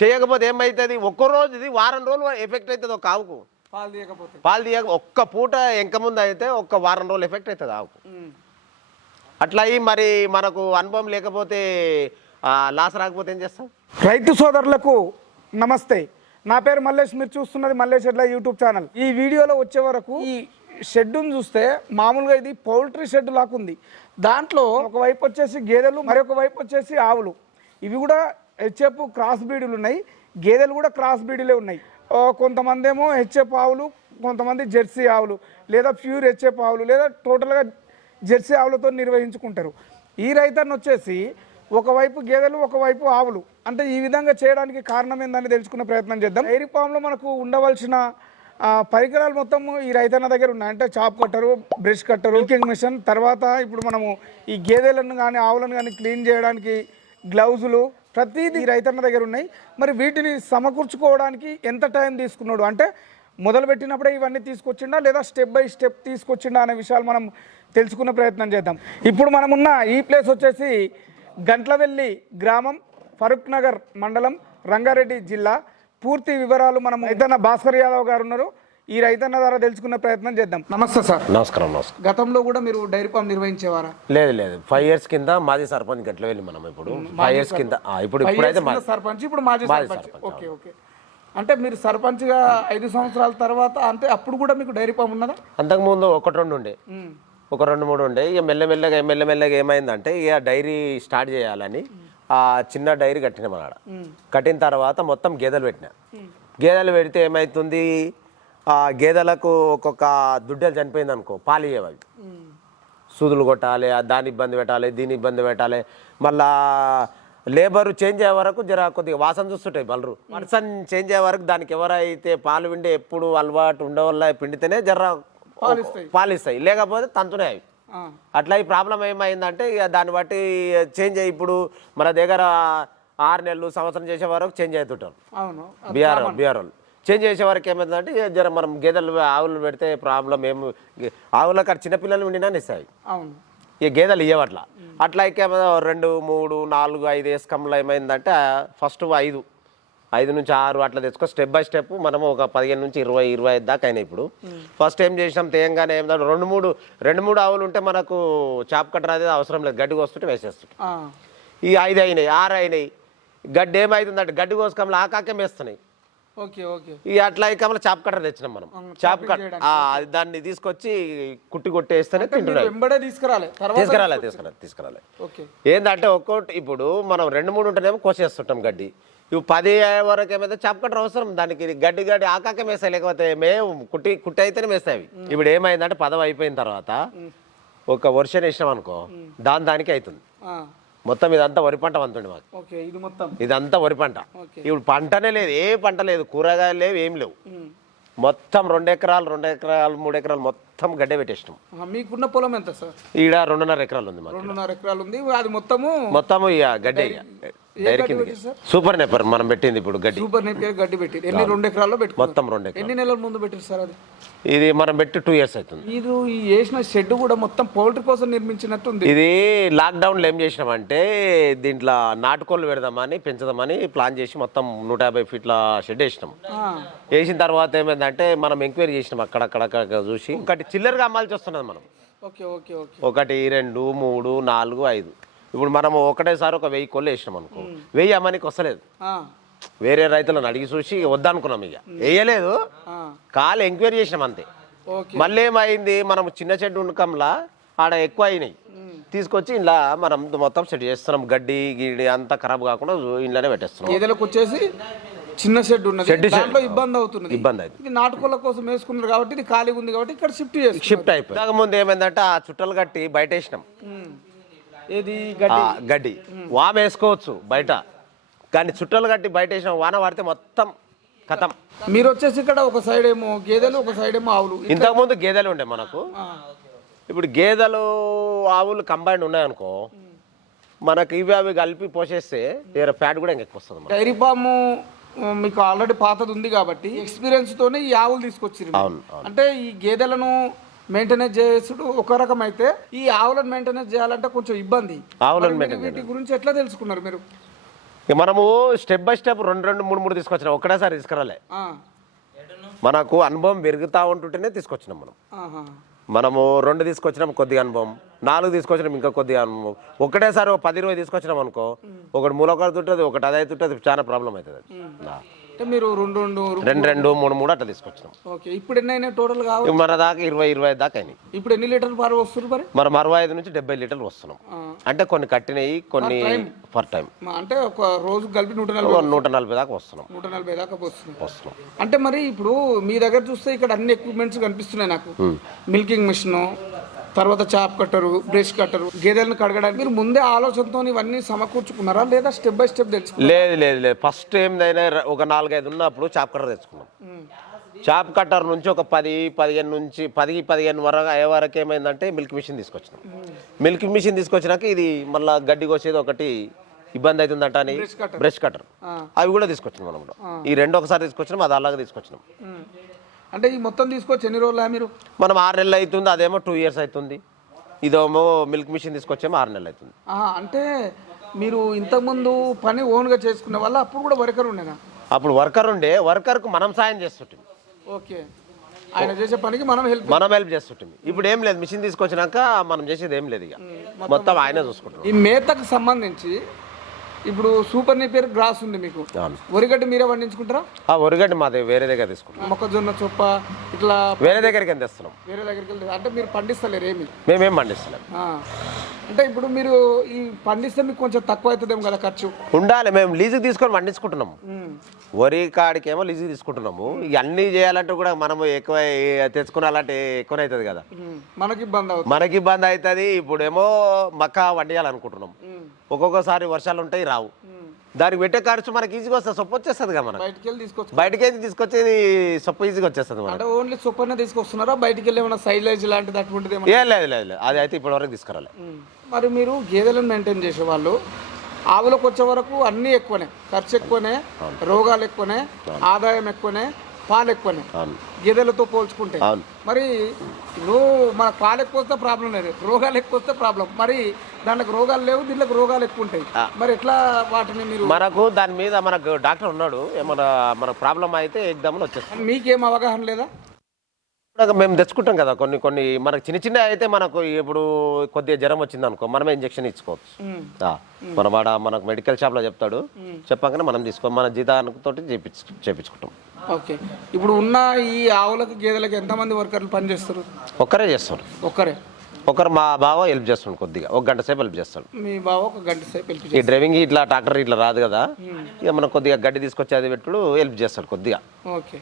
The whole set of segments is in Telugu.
చేయకపోతే ఏమవుతుంది ఒక్క రోజు ఇది వారం రోజులు ఎఫెక్ట్ అవుతుంది ఒక ఆవుకు. పాలు తీయకపోతే. పాలు తీయక ఒక్క పూట ఎంక ముందు అయితే ఒక్క వారం రోజులు ఎఫెక్ట్ అవుతుంది ఆవుకు. అట్లా అయ్యి మరి మనకు అనుభవం లేకపోతే లాస్ రాకపోతే ఏం చేస్తాం? రైతు సోదరులకు నమస్తే. నా పేరు మల్లేష్ మీరు చూస్తున్నది మల్లేష్ ఎడ్ల యూట్యూబ్ ఛానల్. ఈ వీడియోలో వచ్చే వరకు ఈ షెడ్డును చూస్తే మామూలుగా ఇది పౌల్ట్రీ షెడ్ లాగా ఉంది దాంట్లో ఒకవైపు వచ్చేసి గేదెలు మరొక వైపు వచ్చేసి ఆవులు. ఇవి కూడా హెచ్ఎఫ్ క్రాస్ బ్రీడులు ఉన్నాయి. గేదెలు కూడా క్రాస్ బ్రీడులే ఉన్నాయి. కొంతమంది ఏమో హెచ్ఎఫ్ ఆవులు కొంతమంది జెర్సీ ఆవులు లేదా ప్యూర్ హెచ్ఎఫ్ ఆవులు లేదా టోటల్గా జెర్సీ ఆవులతో నిర్వహించుకుంటారు. ఈ రైతన్న వచ్చేసి ఒకవైపు గేదెలు ఒకవైపు ఆవులు. అంటే ఈ విధంగా చేయడానికి కారణం ఏందని తెలుసుకునే ప్రయత్నం చేద్దాం. డైరీ ఫామ్లో మనకు ఉండవలసిన పరికరాలు మొత్తం ఈ రైతన్న దగ్గర ఉన్నాయి. అంటే చాప్ కట్టరు బ్రష్ కట్టరు మిల్కింగ్ మిషన్ తర్వాత ఇప్పుడు మనము ఈ గేదెలను కానీ ఆవులను కానీ క్లీన్ చేయడానికి గ్లౌజులు ప్రతిదీ రైతన్న దగ్గర ఉన్నాయి. మరి వీటిని సమకూర్చుకోవడానికి ఎంత టైం తీసుకున్నాడు? అంటే మొదలు పెట్టినప్పుడే ఇవన్నీ తీసుకొచ్చిండా? లేదా స్టెప్ బై స్టెప్ తీసుకొచ్చిండా అనే విషయాలు మనం తెలుసుకునే ప్రయత్నం చేద్దాం. ఇప్పుడు మనం ఉన్న ఈ ప్లేస్ వచ్చేసి గంట్లవెల్లి గ్రామం ఫరూక్ నగర్ మండలం రంగారెడ్డి జిల్లా. పూర్తి వివరాలు మనం రైతన్న భాస్కర్ యాదవ్ గారు ఉన్నారు. ఈ రైతన్న ద్వారా తెలుసుకునే ప్రయత్నం చేద్దాం. నమస్తే సార్. నమస్కారం నమస్కారం. గతంలో కూడా మీరు డైరీ ఫామ్ నిర్వహించేవారా? లేదు లేదు. ఫైవ్ ఇయర్స్ కింద మాది సర్పంచ్ గట్ల వెళ్ళి మనం ఇప్పుడు. ఫైవ్ ఇయర్స్ కింద. ఆ, ఇప్పుడు ఇప్పుడైతే మాది సర్పంచ్ ఇప్పుడు మాజీ మాజీ సర్పంచ్. Sarpanch, okay okay. అంటే మీరు సర్పంచ్గా ఐదు సంవత్సరాల తర్వాత అంటే అప్పుడు కూడా మీకు డైరీ ఫామ్ ఉన్నదా? అంతకుముందు ఒకటి రెండు ఉండే. ఉమ్. ఒక రెండు మూడు ఉండే. ఇక మెల్లమెల్లగా మెల్లమెల్లగా ఏమైందంటే ఇక డైరీ స్టార్ట్ చేయాలని ఆ చిన్న డైరీ కట్టినాం అన్నాడ కట్టిన తర్వాత మొత్తం గేదెలు పెట్టిన. గేదెలు పెడితే ఏమవుతుంది గేదెలకు ఒక్కొక్క దుడ్డలు చనిపోయింది అనుకో పాలు ఇవ్వాలి. సూదులు కొట్టాలి ఆ దాని ఇబ్బంది పెట్టాలి దీని ఇబ్బంది పెట్టాలి. మళ్ళా లేబర్ చేంజ్ అయ్యే వరకు జర కొద్దిగా వాసన చూస్తుంటాయి బలరు. పర్సన్ చేంజ్ అయ్యే వరకు దానికి ఎవరైతే పాలు పిండి ఎప్పుడు అలవాటు ఉండే వల్ల పిండితేనే జర పాలిస్తాయి. పాలిస్తాయి. లేకపోతే తంతునే అవి. అట్లా ఈ ప్రాబ్లం ఏమైందంటే ఇక దాన్ని బట్టి చేంజ్ అయ్యి ఇప్పుడు మన దగ్గర ఆరు నెలలు సంవత్సరం చేసే వరకు చేంజ్ అవుతుంటారు. బీఆర్ బీఆర్ వాళ్ళు చేంజ్ చేసే వరకు ఏమైందంటే జర మనం గేదెలు ఆవులు పెడితే ప్రాబ్లం ఏమి ఆవులకు అక్కడ చిన్నపిల్లలు ఉండినా ఇస్తాయి అవును. ఇక గేదెలు ఇవ్వట్లా అట్లా ఇక రెండు మూడు నాలుగు ఐదు వేసుకంలో ఏమైందంటే ఫస్ట్ ఐదు ఐదు నుంచి ఆరు అట్లా తెచ్చుకో స్టెప్ బై స్టెప్ మనము ఒక పదిహేను నుంచి ఇరవై ఇరవై ఐదు దాకా అయినాయి ఇప్పుడు. ఫస్ట్ ఏం చేసినాం తేయంగానే ఏంటంటే రెండు మూడు రెండు మూడు ఆవులు ఉంటే మనకు చాప్ కట్టర్ అనేది అవసరం లేదు. గడ్డి కోస్తుంటే వేసేస్తుంటాం. ఈ ఐదు అయినాయి ఆరు అయినాయి. గడ్డి ఏమైతుందంటే గడ్డి కోసుకంలో ఆకాకే మేస్తున్నాయి. ఈ అట్లా ఇక చాప్ కట్టర్ తెచ్చినాం మనం. చాప్ కట్ దాన్ని తీసుకొచ్చి కుట్టి కొట్టేస్తేనే తింటున్నాయి తీసుకురాలి తీసుకురాలే తీసుకురాలి తీసుకురాలే. ఏంటంటే ఒక్కోటి ఇప్పుడు మనం రెండు మూడు ఉంటేనేమో కోసేస్తుంటాం గడ్డి. ఇవి పది వరకు ఏమైతే చాపకట్టర్ అవసరం దానికి గడ్డి గడ్డి ఆకాకే మేస్తాయి లేకపోతే మేము కుట్టి కుట్టి అయితేనే మేస్తాయి. ఇప్పుడు ఏమైందంటే పదవి అయిపోయిన తర్వాత ఒక వర్షం వేసినాం అనుకో దాని దానికి అవుతుంది. మొత్తం ఇదంతా వరి పంట వంతుండే మాకు. ఇది మొత్తం? ఇదంతా వరి పంట. ఇప్పుడు పంటనే లేదు ఏ పంట లేదు కూరగాయలు లేవు ఏం లేవు. మొత్తం రెండు ఎకరాలు రెండు ఎకరాలు మూడు ఎకరాలు మొత్తం గడ్డే పెట్టేసినాం. మీకున్న పొలం ఎంత సార్? ఈడ రెండున్నర ఎకరాలు ఉంది రెండున్నర ఎకరాలు ఉంది అది మొత్తము మొత్తం ఇక గడ్డే సూపర్ నెప్పర్ మనం పెట్టింది ఇప్పుడు గడ్డి. సూపర్ నేపియర్ గడ్డి పెట్టి ఎన్ని రెండు ఎకరాల్లో పెట్టుకున్నారు? మొత్తం రెండు ఎన్ని నెలల ముందు పెట్టారు సార్ అది? ఇది మనం పెట్టి టూ ఇయర్స్ అవుతుంది. మీరు ఈ వేసిన షెడ్ కూడా మొత్తం పౌల్ట్రీ కోసం నిర్మించినట్టు ఉంది ఇది లాక్డౌన్లో ఏం చేసినామంటే దీంట్లో నాటుకోళ్ళు పెడదామని పెంచుదామని ప్లాన్ చేసి మొత్తం నూట యాభై ఫీట్ల షెడ్ వేసినాం. వేసిన తర్వాత ఏమైందంటే మనం ఎంక్వైరీ చేసినాం అక్కడక్కడ చూసి. ఒకటి చిల్లరగా అమ్మాల్సి వస్తున్నది మనం. ఒకటి రెండు మూడు నాలుగు ఐదు. ఇప్పుడు మనం ఒకటేసారి ఒక వెయ్యి కోళ్ళు వేసినాం అనుకో వెయ్యి అమ్మనికి వస్తలేదు. వేరే రైతులను అడిగి చూసి వద్దనుకున్నాం ఇక. వేయలేదు. కాలు ఎంక్వైరీ చేసినాం అంతే. మళ్ళీ ఏమైంది? మనం చిన్న చెట్టు ఉండకంలా ఆడ ఎక్కువ అయినాయి. తీసుకొచ్చి ఇలా మనం మొత్తం సెట్ చేస్తున్నాం. గడ్డి గిడ్డి అంతా ఖరాబ్ కాకుండా ఇంట్లోనే పెట్టేస్తున్నాం. గేదెలకు వచ్చేసి చిన్న షెడ్ ఉన్నది. Shed shed. దాంట్లో ఇబ్బంది అవుతున్నది. ఇబ్బంది అయితే ఇది నాటుకోళ్ళ కోసం వేసుకున్నారు కాబట్టి ఇది ఖాళీగా ఉంది కాబట్టి ఇక్కడ షిఫ్ట్ చేసి షిఫ్ట్ అయిపోయి ఇంతకు ముందు ఏమైందంటే ఆ చుట్టలు కట్టి బయట వేసినాం ఏది గడ్డి? వామ వేసుకోవచ్చు బయట. కానీ చుట్టలు కట్టి బయట వేసిన వాన పడితే మొత్తం కథం. మీరు వచ్చేసి ఇక్కడ ఒక సైడ్ ఏమో గేదెలు ఒక సైడ్ ఏమో ఆవులు. ఇంతకుముందు గేదెలు ఉండే మనకు. ఇప్పుడు గేదెలు ఆవులు కంబైండ్ ఉన్నాయనుకో మనకి ఇవి అవి కలిపి పోసేస్తే వేరే ఫ్యాట్ కూడా ఇంకా ఎక్కువ వస్తుంది. డైరీ ఫామ్ మీకు ఆల్రెడీ పాతది ఉంది కాబట్టి ఎక్స్పీరియన్స్ తోనే ఈ ఆవులు తీసుకొచ్చారు అవును. అంటే ఈ గేదెలను మెయింటెనెన్స్ చేసుడు ఒక రకం అయితే ఈ ఆవులను మెయింటెనెన్స్ చేయాలంటే కొంచెం ఇబ్బంది. ఆవులను మరి వీటి గురించి ఎట్లా తెలుసుకున్నారు మీరు? ఇక మనము స్టెప్ బై స్టెప్ రెండు రెండు మూడు మూడు తీసుకొచ్చినాం. ఒకటేసారి తీసుకురాలే. ఆ, మనకు అనుభవం పెరుగుతూ ఉంటుంటేనే తీసుకొచ్చినాం మనం. ఆహా. మనము రెండు తీసుకొచ్చినాం కొద్దిగా అనుభవం. నాలుగు తీసుకొచ్చినాం ఇంకా కొద్దిగా ఒకటేసారి ఒక పది ఇరవై తీసుకొచ్చినాం అనుకో ఒకటి ఉంటుంది ఒకటి అది అవుతుంటుంది చాలా ప్రాబ్లం అవుతుంది అది. మీరు రెండు రెండు రెండు రెండు మూడు మూడు అట్లా తీసుకొచ్చినాం. ఓకే ఇప్పుడు ఎన్ని టోటల్ కావాలి మన దాకా ఇరవై ఇరవై ఐదు దాకా అయినాయి. ఇప్పుడు ఎన్ని లీటర్లు పాలు వస్తుంది మరి? మనం అరవై ఐదు నుంచి డెబ్బై లీటర్లు వస్తున్నాం. అంటే కొన్ని కట్టినవి కొన్ని ఫర్ టైం అంటే ఒక రోజు కలిపి నూట నలభై నూట నలభై దాకా వస్తున్నాం. నూట నలభై దాకా వస్తుంది. వస్తున్నాం. అంటే మరి ఇప్పుడు మీ దగ్గర చూస్తే ఇక్కడ అన్ని ఎక్విప్మెంట్స్ కనిపిస్తున్నాయి నాకు. మిల్కింగ్ మిషన్ తర్వాత చాప్ కట్టరు బ్రష్ కట్టరు గేదెలను కడగడానికి. మీరు ముందే ఆలోచనతో ఇవన్నీ సమకూర్చుకున్నారా లేదా స్టెప్ బై స్టెప్ తెలుసు లేదు లేదు లేదు. ఫస్ట్ ఏందైనా ఒక నాలుగైదు ఉన్నప్పుడు చాప్ కట్టర్ తెచ్చుకున్నాం. చాప్ కట్టర్ నుంచి ఒక పది పదిహేను నుంచి పది పదిహేను వరకు అయ్యే వరకు ఏమైందంటే మిల్క్ మిషన్ తీసుకొచ్చినాం. మిల్క్ మిషన్ తీసుకొచ్చినాక ఇది మళ్ళీ గడ్డి కోసేది ఒకటి ఇబ్బంది అవుతుందట అని బ్రష్ కట్టర్. అవి కూడా తీసుకొచ్చినాం మనం. ఈ రెండు ఒకసారి తీసుకొచ్చినాం అది అలాగే తీసుకొచ్చినాం. అంటే ఈ మొత్తం తీసుకొచ్చి ఎన్ని రోజులా మీరు? మనం ఆరు నెలలు అవుతుంది అదేమో టూ ఇయర్స్ అవుతుంది. ఇదేమో మిల్క్ మిషన్ తీసుకొచ్చేమో ఆరు నెలలు అవుతుంది. అంటే మీరు ఇంతకుముందు పని ఓన్గా చేసుకునే వల్ల అప్పుడు కూడా వర్కర్ ఉండేనా? అప్పుడు వర్కర్ ఉండే వర్కర్కు మనం సాయం చేస్తుంటాం ఓకే. ఆయన చేసే పనికి మనం హెల్ప్ మనం హెల్ప్ చేస్తుంటాం ఇప్పుడు ఏం లేదు మిషన్ తీసుకొచ్చినాక మనం చేసేది ఏం లేదు ఇక. మొత్తం ఆయనే చూసుకుంటున్నాం ఈ మేతకు సంబంధించి ఇప్పుడు సూపర్ నీ పేరు గ్రాస్ ఉంది మీకు. వరిగడ్డి మీరే పండించుకుంటారా? ఆ ఒరిగడ్డి మాది వేరే దగ్గర తీసుకుంటాం. మొక్కజొన్న చొప్ప ఇట్లా వేరే దగ్గరికి ఎంత తెస్తున్నాం? వేరే దగ్గరికి వెళ్తే అంటే మీరు పండిస్తలేరు ఏమి? మేమేం పండిస్తలేం. అంటే ఇప్పుడు మీరు ఈ పండిస్తే మీకు కొంచెం తక్కువ అవుతుందేమో కదా ఖర్చు. ఉండాలి మేము లీజుకి తీసుకొని పండించుకుంటున్నాము. వరి కాడికేమో లీజుకి తీసుకుంటున్నాము. ఇక అన్నీ చేయాలంటే కూడా మనము ఎక్కువ తెచ్చుకునాలంటే ఎక్కువ అవుతుంది కదా. మనకి ఇబ్బంది అవుతుంది. మనకి ఇబ్బంది అవుతుంది. ఇప్పుడేమో మక్క వండియాలనుకుంటున్నాం. ఒక్కొక్కసారి వర్షాలు ఉంటాయి రావు. దానికి పెట్టే ఖర్చు మనకి ఈజీగా వస్తుంది సొప్పు వచ్చేస్తుంది కదా మనకు. బయటికి వెళ్ళి తీసుకొచ్చు బయటకి వెళ్ళి తీసుకొచ్చేది సొప్పు ఈజీగా వచ్చేస్తుంది అంటే ఓన్లీ సొప్పనే తీసుకొస్తున్నారా? బయటికి వెళ్ళి ఏమైనా సైలేజ్ లాంటిది అటువంటిది ఏం లేదు లేదు లేదు. అది అయితే ఇప్పటివరకు తీసుకురాలి. మరి మీరు గేదెలను మెయింటైన్ చేసేవాళ్ళు ఆవులకు వచ్చే వరకు అన్నీ ఎక్కువనే. ఖర్చు ఎక్కువనే రోగాలు ఎక్కువనే ఆదాయం ఎక్కువనే పాలు ఎక్కువనే గేదెలతో పోల్చుకుంటే. మరి నువ్వు మన పాలు ఎక్కువ వస్తే ప్రాబ్లం లేదు రోగాలు ఎక్కువ వస్తే ప్రాబ్లం. మరి దానికి రోగాలు లేవు దీనికి రోగాలు ఎక్కువ ఉంటాయి మరి ఎట్లా వాటిని మీరు మనకు దాని మీద మనకు డాక్టర్ ఉన్నాడు ఏమన్నా మనకు ప్రాబ్లం అయితే ఎగ్దామని వచ్చేస్తాం మీకేం అవగాహన లేదా? మేము తెచ్చుకుంటాం కదా కొన్ని కొన్ని మనకు చిన్న చిన్న అయితే మనకు ఇప్పుడు కొద్దిగా జ్వరం వచ్చింది అనుకో మనమే ఇంజక్షన్ ఇచ్చుకోవచ్చు. మన వాడ మనకు మెడికల్ షాప్లో చెప్తాడు చెప్పగానే మనం తీసుకో మన జీతానికి చేపించు చేపించుకుంటాం. ఓకే. ఇప్పుడు ఉన్న ఈ ఆవులకు గేదెలకు ఎంతమంది వర్కర్లు పనిచేస్తారు ఒక్కరే చేస్తాడు. ఒక్కరే. ఒకరు మా బావ హెల్ప్ చేస్తాడు కొద్దిగా ఒక గంట సేపు హెల్ప్ చేస్తాడు. మీ బావ ఒక గంట సేపు వెళ్ళి ఈ డ్రైవింగ్ ఇట్లా ట్రాక్టర్ ఇట్లా రాదు కదా ఇక మనం కొద్దిగా గడ్డి తీసుకొచ్చి అది పెట్టుడు హెల్ప్ చేస్తాడు కొద్దిగా. ఓకే.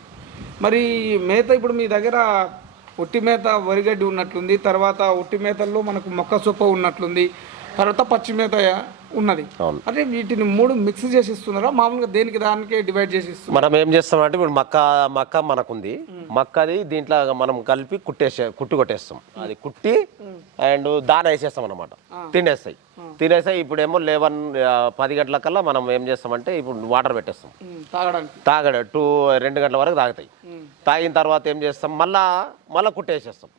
మరి మేత ఇప్పుడు మీ దగ్గర ఒట్టి మేత వరిగడ్డి ఉన్నట్లుంది తర్వాత ఒట్టి మేతల్లో మనకు మొక్క సొప్ప ఉన్నట్లుంది తర్వాత పచ్చి మేత ఉన్నది. అంటే వీటిని మూడు మిక్స్ చేసి ఇస్తున్నారా మామూలుగా దేనికి దానికే డివైడ్ చేసి ఇస్తున్నారు మనం ఏం చేస్తామంటే ఇప్పుడు మక్క మక్క మనకుంది. మక్కది దీంట్లో మనం కలిపి కుట్టేసే కుట్టు కొట్టేస్తాం. అది కుట్టి అండ్ దాన వేసేస్తాం అనమాట తినేస్తాయి. తినేస్తాయి. ఇప్పుడేమో లెవెన్ పది గంటల కల్లా మనం ఏం చేస్తామంటే ఇప్పుడు వాటర్ పెట్టేస్తాం. తాగడ టూ రెండు గంటల వరకు తాగుతాయి. తాగిన తర్వాత ఏం చేస్తాం? మళ్ళా మళ్ళా కుట్టేసేస్తాం.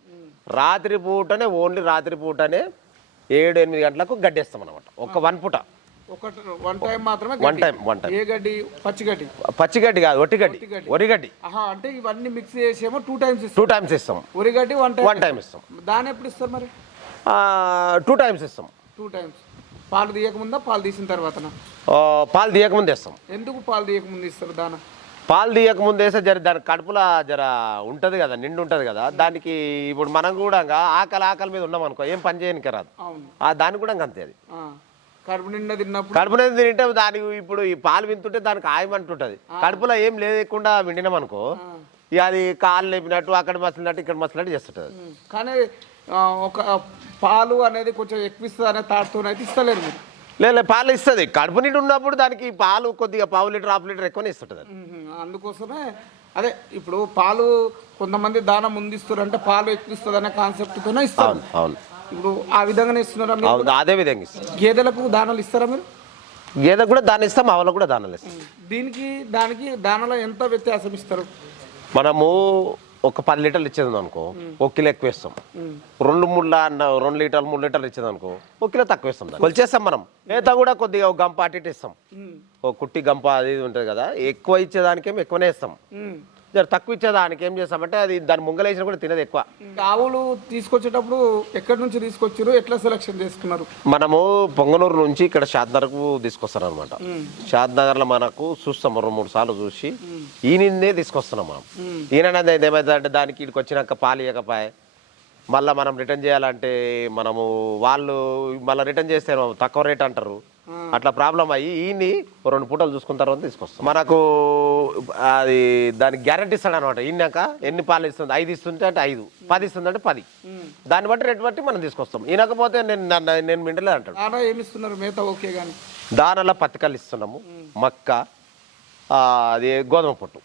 రాత్రి పూటనే ఓన్లీ రాత్రి పూటనే ఏడు ఎనిమిది గంటలకు గడ్డేస్తాం అనమాట ఒక వన్ పూట. ఒకటి వన్ టైం మాత్రమే వన్ టైం వన్ టైం ఏ గడ్డి? పచ్చి గడ్డి. పచ్చిగడ్డి కాదు ఒట్టిగడ్డి ఒరిగడ్డి అంటే ఇవన్నీ మిక్స్ చేసేమో టూ టైమ్స్ టూ టైమ్స్ ఇస్తాం. వరిగడ్డి వన్ టైం వన్ టైం ఇస్తాం. దాని ఎప్పుడు ఇస్తారు మరి? టూ టైమ్స్ ఇస్తాం. టూ టైమ్స్ పాలు తీయకముందా? పాలు తీసిన తర్వాతనా? ఆ, పాలు తీయకముందు ఇస్తాం. ఎందుకు పాలు తీయకముందు ఇస్తారు దాన? పాలు తీయకముందు వేస్తే జర దాని కడుపులో జర ఉంటుంది కదా నిండు ఉంటుంది కదా. దానికి ఇప్పుడు మనం కూడా ఆకలి ఆకలి మీద ఉన్నాం అనుకో ఏం పని చేయడానికి రాదు. ఆ దానికి కూడా ఇంకా అంతే అది. కడుపు నిండా తిన్నప్పుడు కడుపు మీద తింటే దానికి ఇప్పుడు ఈ పాలు వింటుంటే దానికి ఆయమంటుంటది కడుపులో ఏం లేకుండా విండినాం అనుకో ఇక అది కాలు లేపినట్టు అక్కడ మసిలినట్టు ఇక్కడ మసిలినట్టు చేస్తుంటది. కానీ ఒక పాలు అనేది కొంచెం ఎక్కువ ఇస్తుంది అనే తాడుతోనైతే ఇస్తలేరు మీరు. లేదు పాలు ఇస్తుంది. కడుపు నిండి ఉన్నప్పుడు దానికి పాలు కొద్దిగా పావు లీటర్ హాఫ్ లీటర్ ఎక్కువనే ఇస్తుంటది అందుకోసమే అదే ఇప్పుడు పాలు కొంతమంది దాన ముందిస్తారు అంటే పాలు ఎక్కువ ఇస్తుంది అనే కాన్సెప్ట్తోనే ఇస్తారు. అవును ఇప్పుడు ఆ విధంగానే ఇస్తున్నారా అదే విధంగా ఇస్తాం గేదెలకు దానాలు ఇస్తారా మీరు? గేదెకు కూడా దాన్ని ఇస్తాం ఆవులకు కూడా దానాలు ఇస్తాం. దీనికి దానికి దానాలో ఎంత వ్యత్యాసం ఇస్తారు? మనము ఒక పది లీటర్లు ఇచ్చేది అనుకో ఒక కిలో ఎక్కువ ఇస్తాం రెండు మూడు రెండు లీటర్లు మూడు లీటర్లు ఇచ్చేది అనుకో ఒక కిలో తక్కువ ఇస్తాం. కొలిచేస్తాం మనం. మేత కూడా కొద్దిగా ఒక గంప అటు ఇస్తాం. ఒక కుట్టి గంప అది ఉంటుంది కదా ఎక్కువ ఇచ్చేదానికేమో ఎక్కువనే ఇస్తాం తక్కువ ఇచ్చేదానికి ఏం చేస్తామంటే అది దాని ముంగలేసిన కూడా తినదు ఎక్కువ. ఆవులు తీసుకొచ్చేటప్పుడు ఎక్కడి నుంచి తీసుకొచ్చారు ఎట్లా సెలెక్షన్ చేసుకున్నారు? మనము పొంగనూరు నుంచి ఇక్కడ షాద్నగర్కు తీసుకొస్తాం అనమాట షాద్నగర్లో మనకు చూస్తాం రెండు మూడు సార్లు చూసి ఈయననే తీసుకొస్తున్నాం మనం. ఈయన ఏమైంది అంటే దానికి ఇక్కడికి వచ్చినాక పాలు ఇవ్వకపాయే మళ్ళీ మనం రిటర్న్ చేయాలంటే మనము వాళ్ళు మళ్ళీ రిటర్న్ చేస్తే తక్కువ రేట్ అంటారు. అట్లా ప్రాబ్లం అయ్యి ఈయన్ని రెండు పూటలు చూసుకున్న తర్వాత తీసుకొస్తాం. మనకు అది దానికి గ్యారంటీ ఇస్తాడు అనమాట ఈయనాక ఎన్ని పాలు ఇస్తుంది? ఐదు ఇస్తుంటే అంటే ఐదు. పది ఇస్తుంది అంటే పది. దాన్ని బట్టి రేట్ బట్టి మనం తీసుకొస్తాం. ఈయనకపోతే నేను నేను మింటలేదు అంటాడు. ఆడ ఏమి ఇస్తున్నారు మేత ఓకే కానీ దానిలో పత్తికల్లు ఇస్తున్నాము. మక్క ఆ, అది గోధుమ పొట్టు.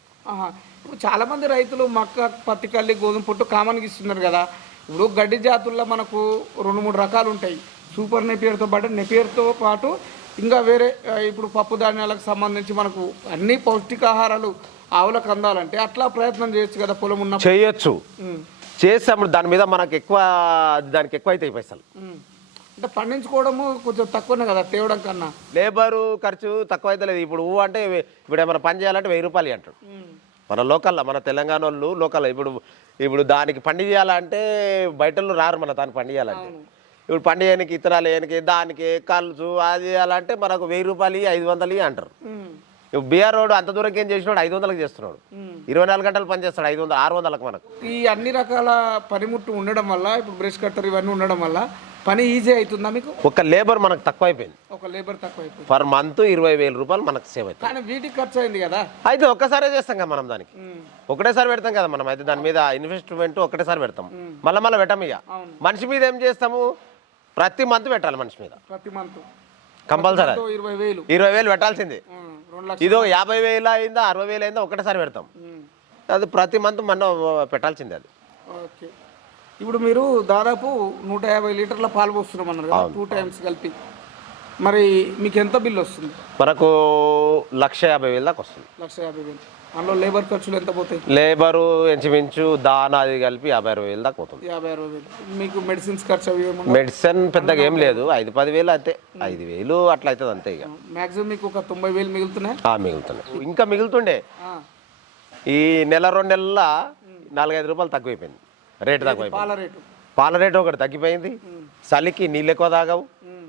చాలా మంది రైతులు మక్క పత్తి కల్లి గోధుమ పొట్టు కామన్గా ఇస్తున్నారు కదా. ఇప్పుడు గడ్డి జాతుల్లో మనకు రెండు మూడు రకాలు ఉంటాయి. సూపర్ నెపియర్తో పాటు నెపియర్తో పాటు ఇంకా వేరే ఇప్పుడు పప్పు ధాన్యాలకు సంబంధించి మనకు అన్ని పౌష్టికాహారాలు ఆవులకు అందాలంటే అట్లా ప్రయత్నం చేయొచ్చు కదా పొలం ఉన్న చేయొచ్చు. చేసాము దాని మీద మనకు ఎక్కువ దానికి ఎక్కువ అవుతాయి పైసలు. అంటే పండించుకోవడము కొంచెం తక్కువనే కదా తేవడం కన్నా. లేబరు ఖర్చు తక్కువ అయితే లేదు. ఇప్పుడు ఊ అంటే ఇప్పుడు ఏమైనా పని చేయాలంటే వెయ్యి రూపాయలు అంటాడు మన లోకల్లో మన తెలంగాణ వాళ్ళు లోకల్ ఇప్పుడు ఇప్పుడు దానికి పండి చేయాలంటే బయటలు రారు మన దానికి పండి చేయాలంటే. ఇప్పుడు పండి చేయడానికి ఇతరాలు వేయడానికి దానికి కలుసు అది చేయాలంటే మనకు వెయ్యి రూపాయలు ఐదు వందలు అంటారు. ఇప్పుడు బీఆర్ రోడ్ అంత దూరం ఏం చేసినాడు ఐదు వందలకు చేస్తున్నాడు. ఇరవై నాలుగు గంటలు పని చేస్తాడు ఐదు వందలు ఆరు వందలకు మనకు. ఈ అన్ని రకాల పనిముట్టు ఉండడం వల్ల ఇప్పుడు బ్రష్ కట్టర్ ఇవన్నీ ఉండడం వల్ల పని ఈజీ అవుతుందా మీకు? ఒక లేబర్ మనకు తక్కువ అయిపోయింది ఒక లేబర్ తక్కువ పర్ మంత్ ఇరవై వేల రూపాయలు మనకు సేవ్ అవుతుంది. కానీ వీటికి ఖర్చు అయింది కదా? అయితే ఒక్కసారే చేస్తాం కదా మనం దానికి. ఒకటేసారి పెడతాం కదా మనం. అయితే దాని మీద ఇన్వెస్ట్మెంట్ ఒకటేసారి పెడతాం. మళ్ళీ మళ్ళీ పెట్టం ఇక. మనిషి మీద ఏం చేస్తాము? ప్రతి మంత్ పెట్టాలి మనిషి మీద. ప్రతి మంత్. కంపల్సరీ. ఇరవై వేలు. ఇరవై వేలు పెట్టాల్సిందే. ఇది యాభై వేలు అయిందా అరవై వేలు అయిందా ఒకటేసారి పెడతాం. అది ప్రతి మంత్ మనం పెట్టాల్సిందే అది. ఓకే. ఇప్పుడు మీరు దాదాపు నూట యాభై లీటర్ల పాలు పోస్తున్నాం అన్నారు కదా టూ టైమ్స్ కలిపి. మరి మీకు ఎంత బిల్ వస్తుంది? మనకు లక్ష యాభై వేలు దాకా వస్తుంది. లక్ష యాభై వేలు. అందులో లేబర్ ఖర్చులు ఎంత పోతాయి? లేబరు ఇంచుమించు దానా అది కలిపి యాభై అరవై వేలు దాకా పోతుంది. యాభై అరవై వేలు. మీకు మెడిసిన్స్ ఖర్చు అవి ఏమన్నా మెడిసిన్ పెద్దగా ఏం లేదు. ఐదు పది వేలు అయితే ఐదు వేలు అట్లా అవుతుంది అంతే ఇక. మ్యాక్సిమం మీకు ఒక తొంభై వేలు మిగులుతున్నాయి? ఆ, మిగులుతున్నాయి. ఇంకా మిగులుతుండే. ఈ నెల రెండు నెలల నాలుగైదు రూపాయలు తక్కువైపోయింది. రేటు తక్కువైపోయింది. పాల రేటు. పాల రేటు ఒకటి తగ్గిపోయింది. చలికి నీళ్ళు ఎక్కువ తాగవు. ఉమ్.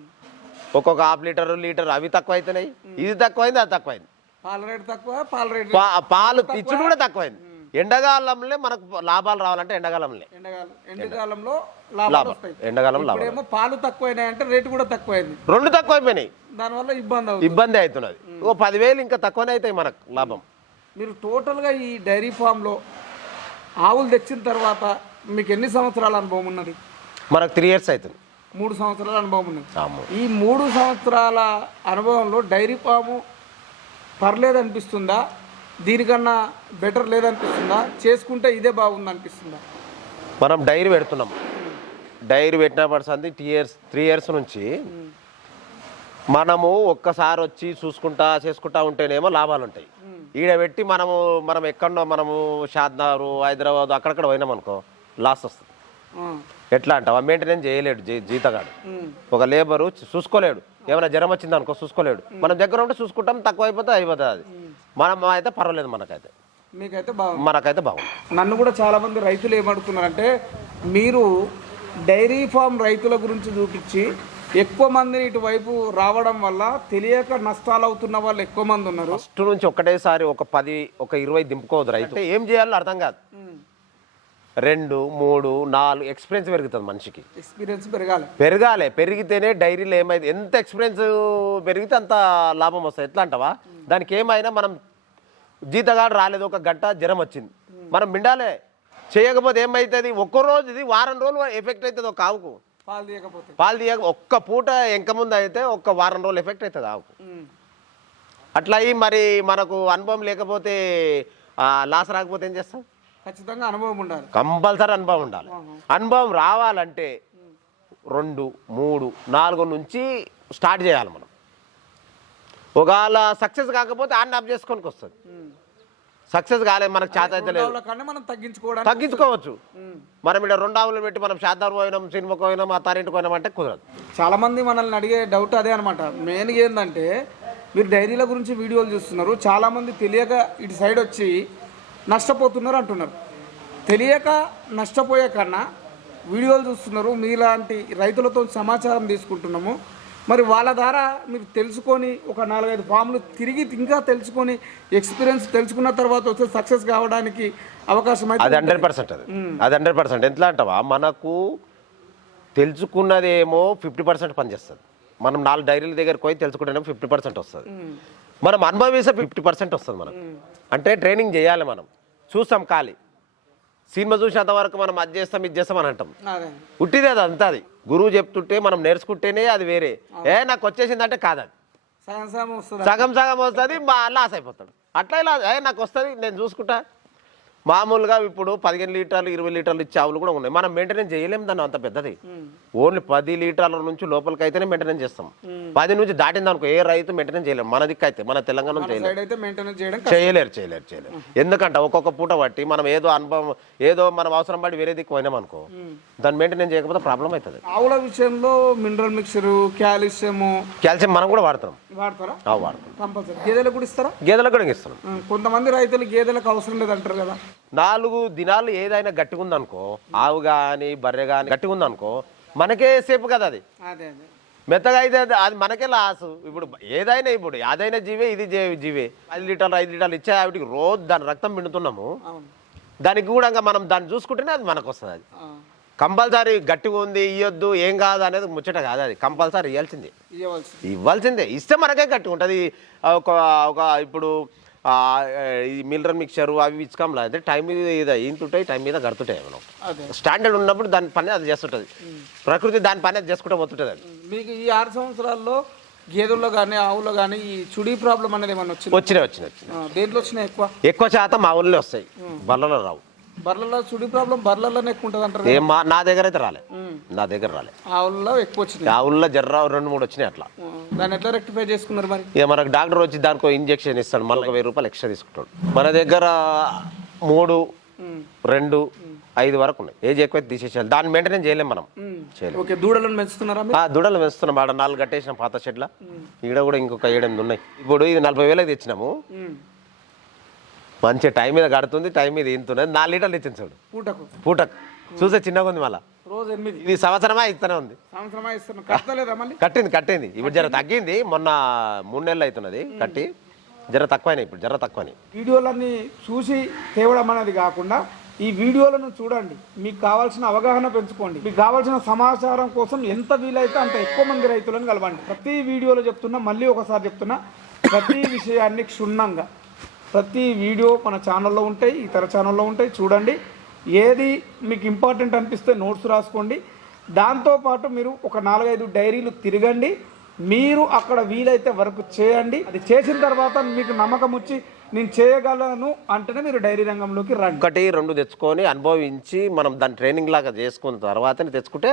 ఒక్కొక్క హాఫ్ లీటర్ లీటర్ అవి తక్కువ అవుతున్నాయి ఇది తక్కువైంది అది తక్కువైంది. పాల రేటు తక్కువ పాల రేటు పాలు పిచ్చుడు కూడా తక్కువైంది. ఎండాకాలంలో మనకు లాభాలు రావాలంటే ఎండాకాలంలో. ఎండాకాలం ఎండాకాలంలో లాభాలు లాభం ఎండాకాలం పాలు తక్కువైనాయి అంటే రేటు కూడా తక్కువైంది. రెండు తక్కువైపోయినాయి. దానివల్ల ఇబ్బంది ఇబ్బంది అవుతున్నది. ఓ పదివేలు ఇంకా తక్కువనే అవుతాయి మనకు లాభం. మీరు టోటల్గా ఈ డైరీ ఫామ్లో ఆవులు తెచ్చిన తర్వాత మీకు ఎన్ని సంవత్సరాల అనుభవం ఉన్నది? మనకు త్రీ ఇయర్స్ అవుతుంది. మూడు సంవత్సరాల అనుభవం ఉన్నది. ఈ మూడు సంవత్సరాల అనుభవంలో డైరీ ఫాము పర్లేదు అనిపిస్తుందా దీనికన్నా బెటర్ లేదనిపిస్తుందా? చేసుకుంటే ఇదే బాగుంది అనిపిస్తుందా మనం డైరీ పెడుతున్నాం. డైరీ పెట్టిన పడుతుంది. టీ ఇయర్స్ త్రీ ఇయర్స్ నుంచి మనము ఒక్కసారి వచ్చి చూసుకుంటా చేసుకుంటా ఉంటేనేమో లాభాలు ఉంటాయి. ఈడ పెట్టి మనము మనం ఎక్కడో మనము షాద్నారు హైదరాబాద్ అక్కడక్కడ పోయినాం అనుకో లాస్ వస్తుంది. ఎట్లా అంటావా? మెయింటెనెన్స్ చేయలేడు జీ- జీతగాడు. ఒక లేబరు చూసుకోలేడు. ఏమైనా జ్వరం వచ్చింది అనుకో చూసుకోలేడు. మనం దగ్గర ఉంటే చూసుకుంటాం తక్కువ అయిపోతే అయిపోతుంది అది. మనం అయితే పర్వాలేదు మనకైతే. మీకైతే బాగుంది. మనకైతే బాగుంది. నన్ను కూడా చాలా మంది రైతులు ఏమడుగుతున్నారంటే మీరు డైరీ ఫామ్ రైతుల గురించి చూపించి ఎక్కువ మందిని ఇటువైపు రావడం వల్ల తెలియక నష్టాలు అవుతున్న వాళ్ళు ఎక్కువ మంది ఉన్నారు. ఫస్ట్ నుంచి ఒకటేసారి ఒక పది ఒక ఇరవై దింపుకోవద్దు రైతు. ఏం చేయాలో అర్థం కాదు. రెండు మూడు నాలుగు ఎక్స్పీరియన్స్ పెరుగుతుంది మనిషికి. ఎక్స్పీరియన్స్ పెరగాలి. పెరగాలి. పెరిగితేనే డైరీలో ఏమైంది? ఎంత ఎక్స్పీరియన్స్ పెరిగితే అంత లాభం వస్తుంది. ఎట్లా అంటావా? దానికి ఏమైనా మనం జీతగాడు రాలేదు ఒక గంట జ్వరం వచ్చింది. మనం మిండాలే. చేయకపోతే ఏమవుతుంది ఒక్క రోజు ఇది వారం రోజులు ఎఫెక్ట్ అవుతుంది ఒక ఆవుకు. పాలు తీయకపోతే. పాలు తీయక ఒక్క పూట ఎంక ముందు అయితే ఒక్క వారం రోజులు ఎఫెక్ట్ అవుతుంది ఆవుకు. అట్లా మరి మనకు అనుభవం లేకపోతే లాస్ రాకపోతే ఏం చేస్తాం? ఖచ్చితంగా అనుభవం ఉండాలి. కంపల్సరీ అనుభవం ఉండాలి. అనుభవం రావాలంటే రెండు మూడు నాలుగు నుంచి స్టార్ట్ చేయాలి మనం. ఒకవేళ సక్సెస్ కాకపోతే ఆన్ ఆఫ్ చేసుకొని వస్తుంది. సక్సెస్ కాలేదు మనకు చేత అయితే లేదు. మనం తగ్గించుకోవడానికి తగ్గించుకోవచ్చు. మనం ఇక్కడ రెండు ఆవులు పెట్టి మనం శాతారు పోయినాం సినిమాకి పోయినాం అత్తారింటికి పోయినాం అంటే కుదరదు. చాలా మంది మనల్ని అడిగే డౌట్ అదే అనమాట మెయిన్గా ఏంటంటే మీరు డైరీల గురించి వీడియోలు చూస్తున్నారు. చాలా మంది తెలియక ఇటు సైడ్ వచ్చి నష్టపోతున్నారు అంటున్నారు. తెలియక నష్టపోయే కన్నా వీడియోలు చూస్తున్నారు. మీలాంటి రైతులతో సమాచారం తీసుకుంటున్నాము. మరి వాళ్ళ ద్వారా మీరు తెలుసుకొని ఒక నాలుగైదు ఫామ్లు తిరిగి ఇంకా తెలుసుకొని ఎక్స్పీరియన్స్ తెలుసుకున్న తర్వాత వస్తే సక్సెస్ కావడానికి అవకాశం అది హండ్రెడ్ పర్సెంట్ అది. అది హండ్రెడ్ పర్సెంట్. ఎట్లా అంటావా? మనకు తెలుసుకున్నదేమో ఫిఫ్టీ పర్సెంట్ పనిచేస్తుంది. మనం నాలుగు డైరీల దగ్గరికి పోయి తెలుసుకుంటేనేమో ఫిఫ్టీ పర్సెంట్ వస్తుంది. మనం అనుభవిస్తే ఫిఫ్టీ పర్సెంట్ వస్తుంది మనకు. అంటే ట్రైనింగ్ చేయాలి మనం. చూస్తాం ఖాళీ. సినిమా చూసినంత వరకు మనం అది చేస్తాం ఇది చేస్తాం అని అంటాం. ఉట్టిదే అది అంతా అది. గురువు చెప్తుంటే మనం నేర్చుకుంటేనే అది వేరే. ఏ నాకు వచ్చేసిందంటే కాదది. సగం సగం వస్తుంది. సగం సగం వస్తుంది మా లాస్ అయిపోతాడు. అట్లా ఇలా ఏ నాకు వస్తుంది నేను చూసుకుంటా. మామూలుగా ఇప్పుడు పదిహేను లీటర్లు ఇరవై లీటర్లు ఇచ్చే ఆవులు కూడా ఉన్నాయి. మనం మెయింటెనెన్స్ చేయలేము దాన్ని అంత పెద్దది. ఓన్లీ పది లీటర్ల నుంచి లోపలికి అయితేనే మెయింటెనెన్స్ చేస్తాం పది నుంచి దాటింది అనుకో ఏ రైతు మెయింటెనెన్స్ చేయలేము మన దిక్కు అయితే మన తెలంగాణ చేయడం చేయలేరు చేయలేరు చేయలేరు. ఎందుకంటే ఒక్కొక్క పూట బట్టి మనం ఏదో అనుభవం ఏదో మనం అవసరం పడి వేరే దిక్కు పోయినాం అనుకో దాన్ని మెయింటెనెన్స్ చేయకపోతే ప్రాబ్లం అవుతుంది. ఆవుల విషయంలో మినరల్ మిక్చరు కాల్షియము కాల్షియం మనం కూడా వాడుతున్నాం. వాడతారా? కంపల్సరీ. గేదెలకు కూడా ఇస్తారా? గేదెలకు కూడా ఇస్తున్నాం. ఆ, కొంతమంది రైతులు గేదెలకు అవసరం లేదంటారు కదా. నాలుగు దినాలు ఏదైనా గట్టిగా ఉందనుకో ఆవు కానీ బర్రె కానీ గట్టిగా ఉందనుకో మనకే సేపు కదా అది. మెత్తగా అయితే అది- మనకే లాస్. ఇప్పుడు ఏదైనా ఇప్పుడు అదైనా జీవే ఇది జీవే. ఐదు లీటర్లు ఐదు లీటర్లు ఇచ్చే ఆవిటికి రోజు దాని రక్తం పిండుతున్నాము. దానికి కూడా ఇంకా మనం దాన్ని చూసుకుంటేనే అది మనకు వస్తుంది అది కంపల్సరీ గట్టిగా ఉంది ఇవ్వద్దు ఏం కాదు అనేది ముచ్చట కాదు అది. కంపల్సరీ ఇవ్వాల్సిందే ఇవ్వాల్సిందే. ఇస్తే మనకే గట్టిగా ఉంటుంది ఒక ఒక ఇప్పుడు మిల్లర్ మిక్చర్ అవి ఇచ్చుకోంలా అయితే టైం మీద ఇది ఇంతుంటాయి టైం మీద గడుతుంటాయి మనం. స్టాండర్డ్ ఉన్నప్పుడు దాని పని అది చేస్తుంటుంది. ప్రకృతి దాని పని అది చేసుకుంటూ పోతుంటుంది అది. మీకు ఈ ఆరు సంవత్సరాల్లో గేదెల్లో కానీ ఆవుల్లో కానీ ఈ చుడి ప్రాబ్లం అనేది ఏమన్నా వచ్చింది? వచ్చినాయి వచ్చినాయి వచ్చినాయి. దేంట్లో వచ్చినాయి ఎక్కువ? ఎక్కువ శాతం మా ఊళ్ళో వస్తాయి. బల్లలో రావు. బర్రెలలో చుడి ప్రాబ్లం బర్రెలలోనే ఎక్కువ ఉంటుంది అంటారు ఏం మా నా దగ్గర అయితే రాలే. నా దగ్గర రాలే. ఆవుల్లో ఎక్కువ వచ్చినాయి. ఆ ఊళ్ళో జర్ర రెండు మూడు వచ్చినాయి అట్లా. దాన్ని ఎట్లా రెక్టిఫై చేసుకున్నారు మరి? ఇక మనకు డాక్టర్ వచ్చి దానికి ఇంజెక్షన్ ఇస్తాడు మళ్ళీ ఒక వెయ్యి రూపాయలు ఎక్స్ట్రా తీసుకుంటాడు. మన దగ్గర మూడు రెండు ఐదు వరకు ఉన్నాయి. ఏజ్ ఎక్కువ తీసేసేయాలి. దాన్ని మెయింటెనెన్స్ చేయలేం మనం. ఓకే దూడలను పెంచుతున్నారా దుడలు వేస్తున్నాం ఆడ నాలుగు కట్టేసిన పాత షెడ్ల. ఈడ కూడా ఇంకొక ఏడెనిమిది ఉన్నాయి. ఇప్పుడు ఇది నలభై వేలకు తెచ్చినాము. మంచి టైం మీద కడుతుంది టైం మీద ఇంతున్నది నాలుగు లీటర్లు ఇచ్చింది చూడు. పూటకు. పూటకు. చూసే చిన్నగా ఉంది మళ్ళా. రోజు ఎనిమిది. ఇది సంవత్సరమా ఇస్తూనే ఉంది. సంవత్సరమా ఇస్తున్నాం. కట్టలేదా మళ్ళీ? కట్టింది కట్టింది. ఇప్పుడు జర తగ్గింది. మొన్న మూడు నెలలు అవుతున్నది కట్టి. జర తక్కువైనాయి ఇప్పుడు జర తక్కువని వీడియోలన్నీ చూసి తేవడం అనేది కాకుండా ఈ వీడియోలను చూడండి. మీకు కావాల్సిన అవగాహన పెంచుకోండి. మీకు కావాల్సిన సమాచారం కోసం ఎంత వీలైతే అంత ఎక్కువ మంది రైతులను కలవండి. ప్రతి వీడియోలో చెప్తున్నా మళ్ళీ ఒకసారి చెప్తున్నా ప్రతి విషయాన్ని క్షుణ్ణంగా ప్రతి వీడియో మన ఛానల్లో ఉంటాయి ఇతర ఛానల్లో ఉంటాయి చూడండి. ఏది మీకు ఇంపార్టెంట్ అనిపిస్తే నోట్స్ రాసుకోండి. దాంతోపాటు మీరు ఒక నాలుగైదు డైరీలు తిరగండి. మీరు అక్కడ వీలైతే వర్క్ చేయండి. అది చేసిన తర్వాత మీకు నమ్మకం వచ్చి నేను చేయగలను అంటేనే మీరు డైరీ రంగంలోకి రండి. ఒకటి రెండు తెచ్చుకొని అనుభవించి మనం దాని ట్రైనింగ్ లాగా చేసుకున్న తర్వాతనే తెచ్చుకుంటే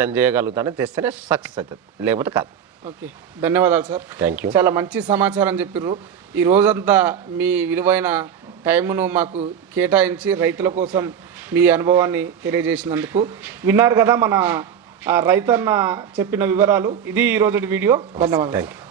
నేను చేయగలుగుతాను తెస్తేనే సక్సెస్ అవుతుంది. లేకపోతే కాదు. ఓకే. ధన్యవాదాలు సార్. థ్యాంక్ యూ చాలా మంచి సమాచారం చెప్పిర్రు. ఈ రోజంతా మీ విలువైన టైమును మాకు కేటాయించి రైతుల కోసం మీ అనుభవాన్ని తెలియజేసినందుకు. విన్నారు కదా మన రైతన్న చెప్పిన వివరాలు. ఇది ఈ వీడియో. ధన్యవాదాలు.